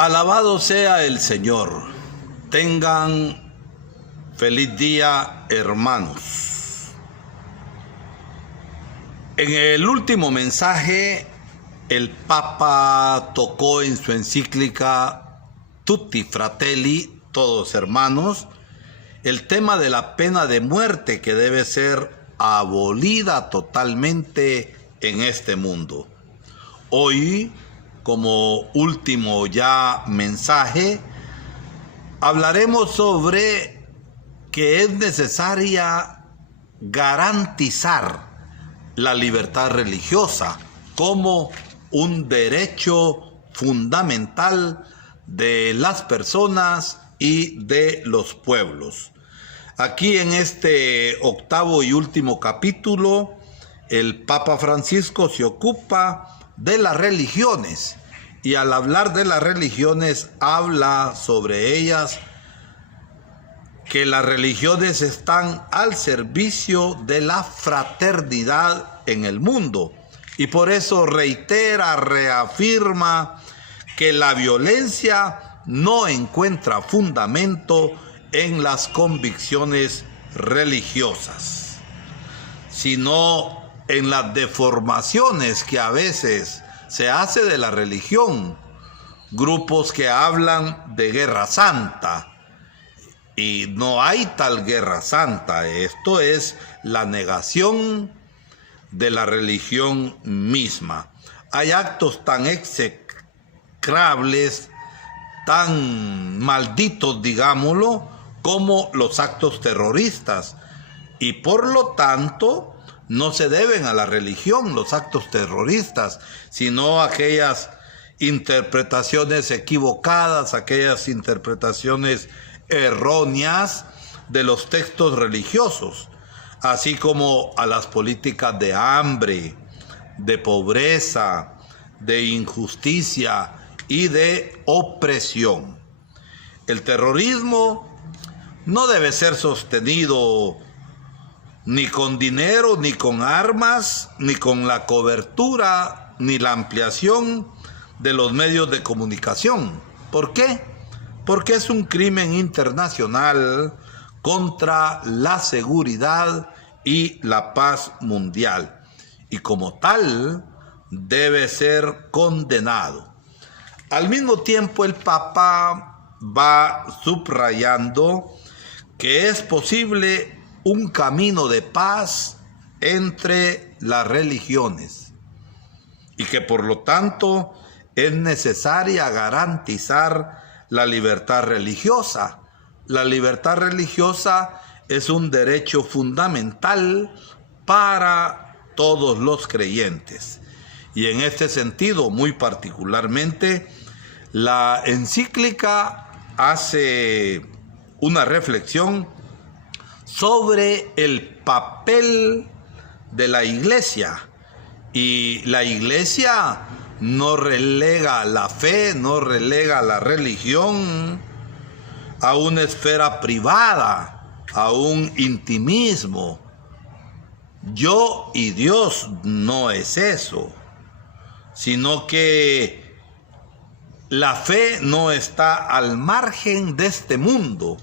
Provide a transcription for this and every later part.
Alabado sea el Señor. Tengan feliz día, hermanos. En el último mensaje, el Papa tocó en su encíclica Tutti Fratelli, todos hermanos, el tema de la pena de muerte que debe ser abolida totalmente en este mundo. Hoy, como último ya mensaje, hablaremos sobre que es necesaria garantizar la libertad religiosa como un derecho fundamental de las personas y de los pueblos. Aquí en este octavo y último capítulo, el Papa Francisco se ocupa de las religiones y al hablar de las religiones habla sobre ellas, que las religiones están al servicio de la fraternidad en el mundo y por eso reafirma que la violencia no encuentra fundamento en las convicciones religiosas, sino en las deformaciones que a veces se hace de la religión. Grupos que hablan de guerra santa, y no hay tal guerra santa. Esto es la negación de la religión misma. Hay actos tan execrables, tan malditos, digámoslo, como los actos terroristas. Y por lo tanto, no se deben a la religión los actos terroristas, sino a aquellas interpretaciones equivocadas, aquellas interpretaciones erróneas de los textos religiosos, así como a las políticas de hambre, de pobreza, de injusticia y de opresión. El terrorismo no debe ser sostenido ni con dinero, ni con armas, ni con la cobertura, ni la ampliación de los medios de comunicación. ¿Por qué? Porque es un crimen internacional contra la seguridad y la paz mundial. Y como tal, debe ser condenado. Al mismo tiempo, el Papa va subrayando que es posible un camino de paz entre las religiones y que por lo tanto es necesaria garantizar la libertad religiosa. La libertad religiosa es un derecho fundamental para todos los creyentes. Y en este sentido, muy particularmente, la encíclica hace una reflexión sobre el papel de la Iglesia. Y la Iglesia no relega la fe, no relega la religión a una esfera privada, a un intimismo. Yo y Dios no es eso, sino que la fe no está al margen de este mundo,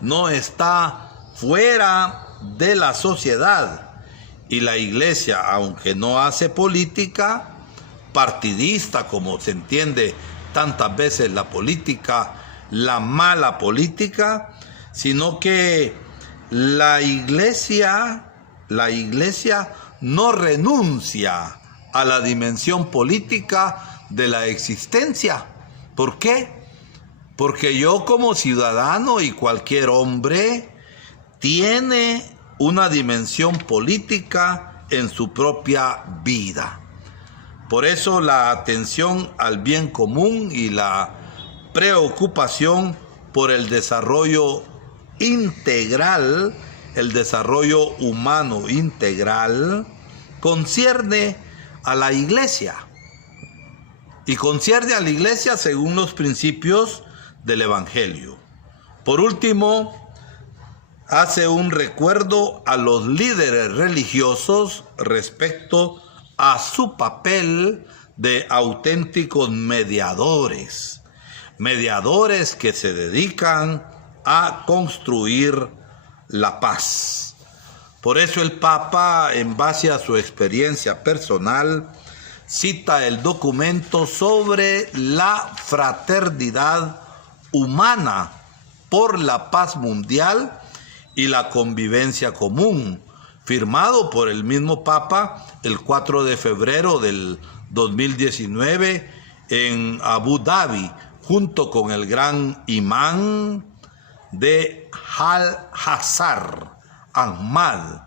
no está fuera de la sociedad. Y la Iglesia, aunque no hace política partidista, como se entiende tantas veces la política, la mala política, sino que la iglesia no renuncia a la dimensión política de la existencia. ¿Por qué? Porque yo como ciudadano y cualquier hombre tiene una dimensión política en su propia vida. Por eso la atención al bien común y la preocupación por el desarrollo integral, el desarrollo humano integral, concierne a la Iglesia. Y concierne a la Iglesia según los principios del Evangelio. Por último, hace un recuerdo a los líderes religiosos respecto a su papel de auténticos mediadores. mediadores que se dedican a construir la paz. Por eso el Papa, en base a su experiencia personal, cita el documento sobre la fraternidad humana por la paz mundial y la convivencia común, firmado por el mismo Papa el 4 de febrero del 2019 en Abu Dhabi, junto con el gran imán de Al-Azhar, Ahmad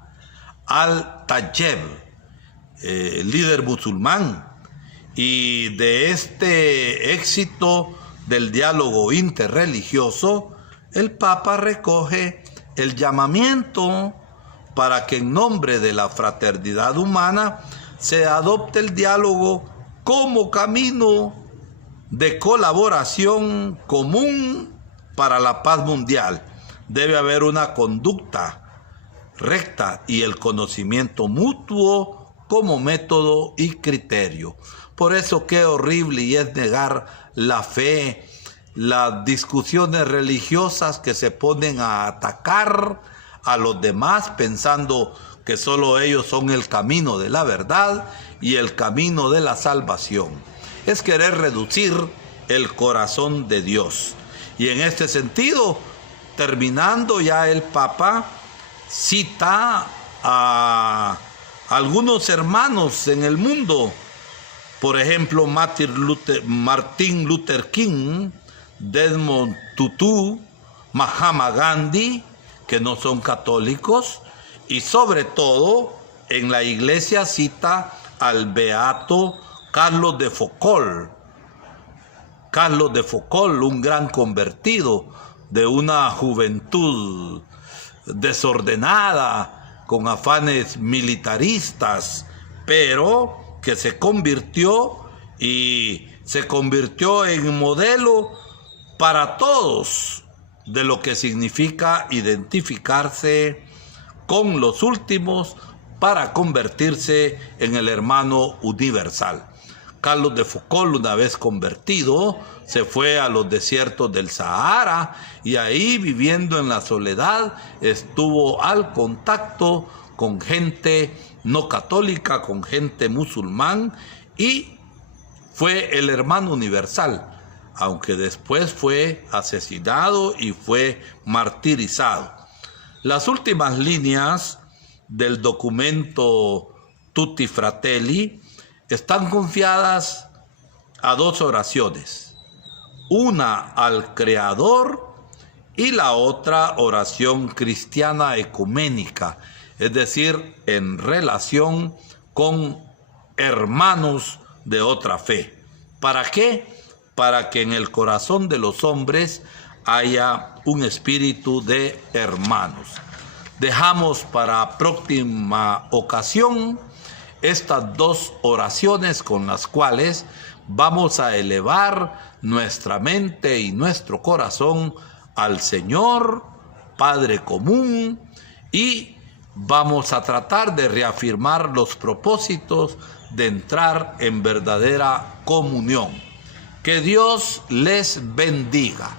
Al-Tayeb, líder musulmán. Y de este éxito del diálogo interreligioso, el Papa recoge el llamamiento para que en nombre de la fraternidad humana se adopte el diálogo como camino de colaboración común para la paz mundial. Debe haber una conducta recta y el conocimiento mutuo como método y criterio. Por eso qué horrible y es negar la fe, las discusiones religiosas que se ponen a atacar a los demás pensando que solo ellos son el camino de la verdad y el camino de la salvación. Es querer reducir el corazón de Dios. Y en este sentido, terminando ya, el Papa cita a algunos hermanos en el mundo, por ejemplo, Martin Luther King, Desmond Tutu, Mahatma Gandhi, que no son católicos, y sobre todo en la iglesia cita al beato Carlos de Foucault. Carlos de Foucault, un gran convertido de una juventud desordenada, con afanes militaristas, pero que se convirtió en modelo para todos de lo que significa identificarse con los últimos para convertirse en el hermano universal. Carlos de Foucault, una vez convertido, se fue a los desiertos del Sahara y ahí, viviendo en la soledad, estuvo al contacto con gente no católica, con gente musulmán, y fue el hermano universal, aunque después fue asesinado y fue martirizado. Las últimas líneas del documento Tutti Fratelli están confiadas a dos oraciones, una al Creador y la otra oración cristiana ecuménica, es decir, en relación con hermanos de otra fe. ¿Para qué? Para que en el corazón de los hombres haya un espíritu de hermanos. Dejamos para próxima ocasión estas dos oraciones con las cuales vamos a elevar nuestra mente y nuestro corazón al Señor, Padre común, y vamos a tratar de reafirmar los propósitos de entrar en verdadera comunión. Que Dios les bendiga.